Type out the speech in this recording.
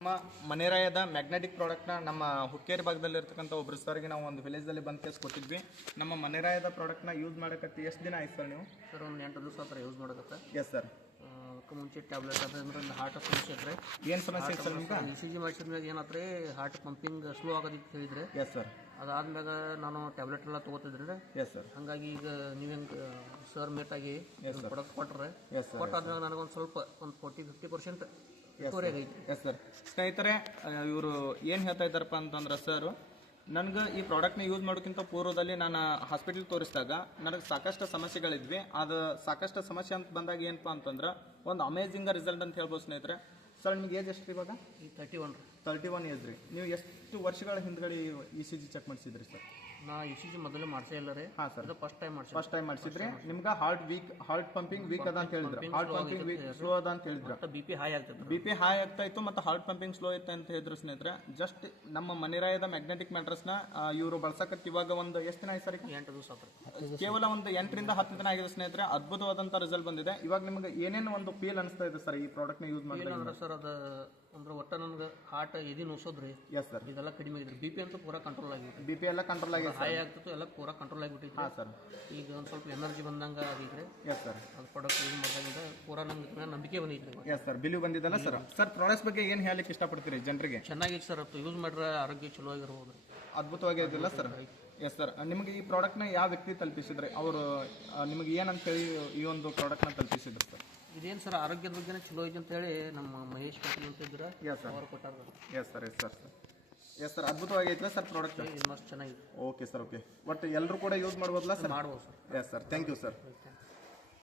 ನಮ್ಮ ಮನೆರಾಯದ ಮ್ಯಾಗ್ನೆಟಿಕ್ ಪ್ರಾಡಕ್ಟ್ನ ನಮ್ಮ ಹುಕ್ಕೇರಿ ಭಾಗದಲ್ಲಿ ಇರ್ತಕ್ಕಂಥ ಒಬ್ರು ಸರ್ಗೆ ನಾವು ಒಂದು ವಿಲೇಜಲ್ಲಿ ಬಂದು ಕೇಸ್ ಕೊಟ್ಟಿದ್ವಿ. ನಮ್ಮ ಮನೆರಾಯದ ಪ್ರಾಡಕ್ಟ್ನ ಯೂಸ್ ಮಾಡೋಕ್ಕೆ ಎಷ್ಟು ದಿನ ಆಯ್ತು ಸರ್ ನೀವು? ಸರ್ ಒಂದು ಎಂಟು ದಿವಸ ಹತ್ರ ಯೂಸ್ ಮಾಡೋದಕ್ಕೆ ಎಸ್ ಸರ್ ಅದಕ್ಕೆ ಮುಂಚೆ ಟ್ಯಾಬ್ಲೆಟ್ ಅದರಿಂದ ಒಂದು ಹಾರ್ಟ್ ಸಮಸ್ಯೆ ಇದ್ರೆ ಏನು ಸಮಸ್ಯೆ ಇತ್ತು ಸರ್ ನಿಮ್ಗೆ? ಇ ಸಿ ಜಿ ಮಾಡಿಸಿದ್ಮೇಲೆ ಏನಾದ್ರೆ ಹಾರ್ಟ್ ಪಂಪಿಂಗ್ ಸ್ಲೋ ಆಗೋದಿತ್ತು ಹೇಳಿದ್ರೆ. ಎಸ್ ಸರ್ ಅದಾದ್ಮ್ಯಾಗ ನಾನು ಟ್ಯಾಬ್ಲೆಟ್ ಎಲ್ಲ ತೊಗೋತಿದ್ರಿ ಎಸ್ ಸರ್ ಹಂಗಾಗಿ ಈಗ ನೀವು ಹೆಂಗೆ ಸರ್ ಮೇಟಾಗಿ ಪ್ರಾಡಕ್ಟ್ ಸರ್ ಕೊಟ್ಟಾದ್ಮ್ಯಾಗ ನನಗೊಂದು ಸ್ವಲ್ಪ ಒಂದು forty fifty percent yes sir ಸ್ನೇಹಿತರೆ ಇವರು ಏನು ಹೇಳ್ತಾ ಇದ್ದಾರಪ್ಪ ಅಂತಂದ್ರೆ ಸರ್ ನನಗೆ ಈ ಪ್ರಾಡಕ್ಟ್ನ ಯೂಸ್ ಮಾಡೋಕ್ಕಿಂತ ಪೂರ್ವದಲ್ಲಿ ನಾನು ಹಾಸ್ಪಿಟಲ್ ತೋರಿಸಿದಾಗ ನನಗೆ ಸಾಕಷ್ಟು ಸಮಸ್ಯೆಗಳಿದ್ವಿ. ಅದು ಸಾಕಷ್ಟು ಸಮಸ್ಯೆ ಅಂತ ಬಂದಾಗ ಏನಪ್ಪ ಅಂತಂದ್ರೆ ಒಂದು ಅಮೇಝಿಂಗ್ ರಿಸಲ್ಟ್ ಅಂತ ಹೇಳ್ಬೋದು ಸ್ನೇಹಿತರೆ. ಸರ್ ನಿಮ್ಗೆ ಏಜ್ ಎಷ್ಟು ಇವಾಗ? ಈ ತರ್ಟಿ ಒನ್ ರೀ. ತರ್ಟಿ ಒನ್ ಏಜ್ ರೀ. ನೀವು ಎಷ್ಟು ವರ್ಷಗಳ ಹಿಂದ್ಗಡೆ ಇ ಸಿ ಜಿ ಚೆಕ್ ಮಾಡಿಸಿದ್ರಿ ಸರ್ ನಾ ಇ ಸಿ ಜಿ ಮೊದಲೇ ಮಾಡ್ಸೇ ಇಲ್ಲ ರೀ. ಹಾಂ ಸರ್ ಇದು ಫಸ್ಟ್ ಟೈಮ್ ಮಾಡ್ಸಿ ಫಸ್ಟ್ ಟೈಮ್ ಮಾಡ್ಸಿದ್ರಿ. ನಿಮ್ಗೆ heart weak heart pumping weak ಅದ ಅಂತ ಹೇಳಿದ್ರು. ಹಾರ್ಟ್ ಪಂಪಿಂಗ್ ವೀಕ್ ಸ್ಲೋ ಅದ ಅಂತ ಹೇಳಿದ್ರು. ಬಿ ಪಿ ಹೈ ಆಗ್ತದೆ ಬಿ ಪಿ ಹೈ ಆಗ್ತಾ ಇತ್ತು ಮತ್ತು ಹಾರ್ಟ್ ಪಂಪಿಂಗ್ ಸ್ಲೋ ಇತ್ತು ಅಂತ ಹೇಳಿದ್ರು ಸ್ನೇಹಿತರೆ. ಜಸ್ಟ್ ನಮ್ಮ ಮನಿರಾಯದ ಮ್ಯಾಗ್ನೆಟಿಕ್ ಮ್ಯಾಟ್ರಸ್ನ ಇವರು ಬಳಸಕತ್ ಇವಾಗ ಒಂದು ಎಷ್ಟು ದಿನ ಆಯ್ತು ಸರ್ ಎಂಟು ದಿವಸ ಕೇವಲ ಒಂದು ಎಂಟರಿಂದ ಹತ್ತು ದಿನ ಆಗಿದೆ ಸ್ನೇಹಿತರೆ. ಅದ್ಭುತವಾದಂಥ ರಿಸಲ್ಟ್ ಬಂದಿದೆ. ಇವಾಗ ನಿಮಗೆ ಏನೇನು ಒಂದು ಫೀಲ್ ಅನಿಸ್ತಾ ಇದೆ ಸರ್ ಈ ಪ್ರಾಡಕ್ಟ್ನ ಯೂಸ್ ಮಾಡಿದ್ರೆ ಸರ್ ಅದು ಅಂದ್ರೆ ಒಟ್ಟು ನನಗೆ ಹಾರ್ಟ್ ಎದಿ ನೋಸೋದ್ರಿ ಎಸ್ ಸರ್ ಇದೆಲ್ಲ ಕಡಿಮೆ ಆಗಿದ್ರಿ. ಬಿ ಪಿ ಅಂತೂ ಪೂರಾ ಕಂಟ್ರೋಲ್ ಆಗಿಬಿಟ್ಟು ಬಿ ಪಿ ಎಲ್ಲ ಕಂಟ್ರೋಲ್ ಆಗಿದೆ ಹೈ ಆಗ್ತಿತ್ತು ಎಲ್ಲ ಪೂರಾ ಕಂಟ್ರೋಲ್ ಆಗಿಬಿಟ್ಟಿತ್ತು ಹಾಂ ಸರ್ ಈಗ ಒಂದು ಸ್ವಲ್ಪ ಎನರ್ಜಿ ಬಂದಂಗೆ ಆಗಿದ್ರೆ ಎಸ್ ಸರ್ ಅದು ಪ್ರಾಡಕ್ಟ್ ಯೂಸ್ ಮಾಡಿದಾಗಿಂದ ಪೂರಾ ನಮ್ಗೆ ಇದ್ರ ನಂಬಿಕೆ ಬಂದಿದೆ ಇವಾಗ. ಎಸ್ ಸರ್ ಬಿಲ್ಲು ಬಂದಿದ್ದಲ್ಲ ಸರ್ ಸರ್ ಪ್ರಾಡಕ್ಟ್ಸ್ ಬಗ್ಗೆ ಏನು ಹೇಳಲಿಕ್ಕೆ ಇಷ್ಟಪಡ್ತೀರಿ ಜನರಿಗೆ? ಚೆನ್ನಾಗಿತ್ತು ಸರ್ ಅದು ಯೂಸ್ ಮಾಡ್ರೆ ಆರೋಗ್ಯ ಚಲೋ ಆಗಿರ್ಬೋದು. ಅದ್ಭುತವಾಗಿರೋದಿಲ್ಲ ಸರ್ ಎಸ್ ಸರ್ ನಿಮಗೆ ಈ ಪ್ರಾಡಕ್ಟ್ನ ಯಾವ ವ್ಯಕ್ತಿ ತಲುಪಿಸಿದ್ರೆ ಅವರು ನಿಮಗೆ ಏನಂತ ಹೇಳಿ ಈ ಒಂದು ಪ್ರಾಡಕ್ಟ್ನ ತಲುಪಿಸಿದ್ರು ಸರ್ ಇದೇನು ಸರ್ ಆರೋಗ್ಯದ ಬಗ್ಗೆನೇ ಚಲೋ ಐತೆ ಅಂತೇಳಿ ನಮ್ಮ ಮಹೇಶ್ ಪಾಟೀಲ್ ಅಂತ ಇದ್ರ? ಎಸ್ ಸರ್ ಅವ್ರು ಕೊಟ್ಟಾರ. Yes sir yes sir sir yes sir ಅದ್ಭುತವಾಗೈತಲ್ಲ sir product ಇದು ಮಸ್ತ್ ಚೆನ್ನಾಗಿದೆ. ಓಕೆ ಸರ್ ಓಕೆ ಬಟ್ ಎಲ್ಲರೂ ಕೂಡ ಯೂಸ್ ಮಾಡ್ಬೋದಲ್ಲ ಸರ್ ಮಾಡ್ಬೋದು sir yes sir thank you sir